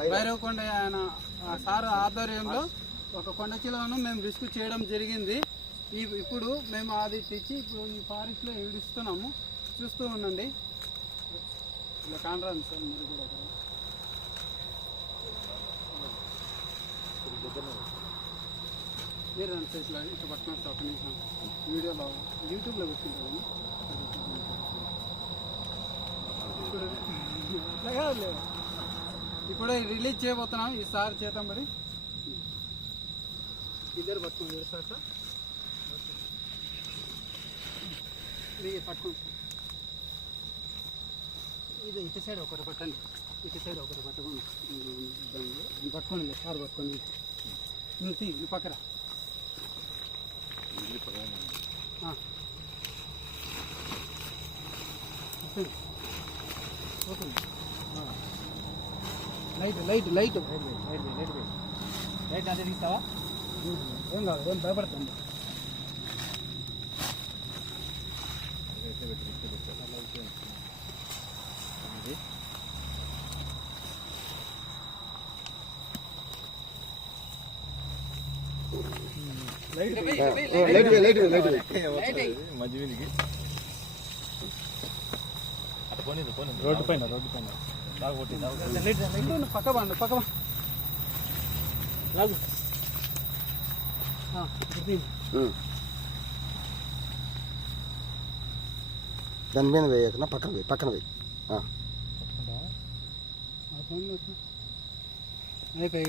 భైరవకొండ ఆయన సార్ ఆధ్వర్యంలో ఒక కొండ చిలువను మేము రిస్క్ చేయడం జరిగింది. ఇప్పుడు మేము అది తెచ్చి ఇప్పుడు ఈ ఫారెస్ట్లో ఈడుస్తున్నాము, చూస్తూ ఉండండి. ఇలా కానరాను సార్ మీరు కూడా మీరు రండి సార్, ఇట్లా ఇట్లా పట్టుకున్నారు సార్. ఒక నిమిషం వీడియోలో యూట్యూబ్లో పెట్టుకుంటాము. ఇప్పుడు రిలీజ్ చేయబోతున్నాం ఈసారి చేద్దాం. మరి ఇద్దరు పట్టుకోండి సార్. సార్ మీరు పట్టుకోండి. ఇది ఇటు సైడ్ ఒకరు పట్టండి, ఇటు సైడ్ ఒకరు పట్టుకోండి. పట్టుకోండి సార్, పట్టుకోండి. నువ్వు పక్కన లైట్ లైట్ లైట్ లైట్ అదే తీస్తావా? ఏం కాదు, ఏం భయపడుతుంది. రోడ్డు పైన పక్క బాండి, పక్క లాగు. దాని మీద వేయక పక్కన వేయి. అయిపోయి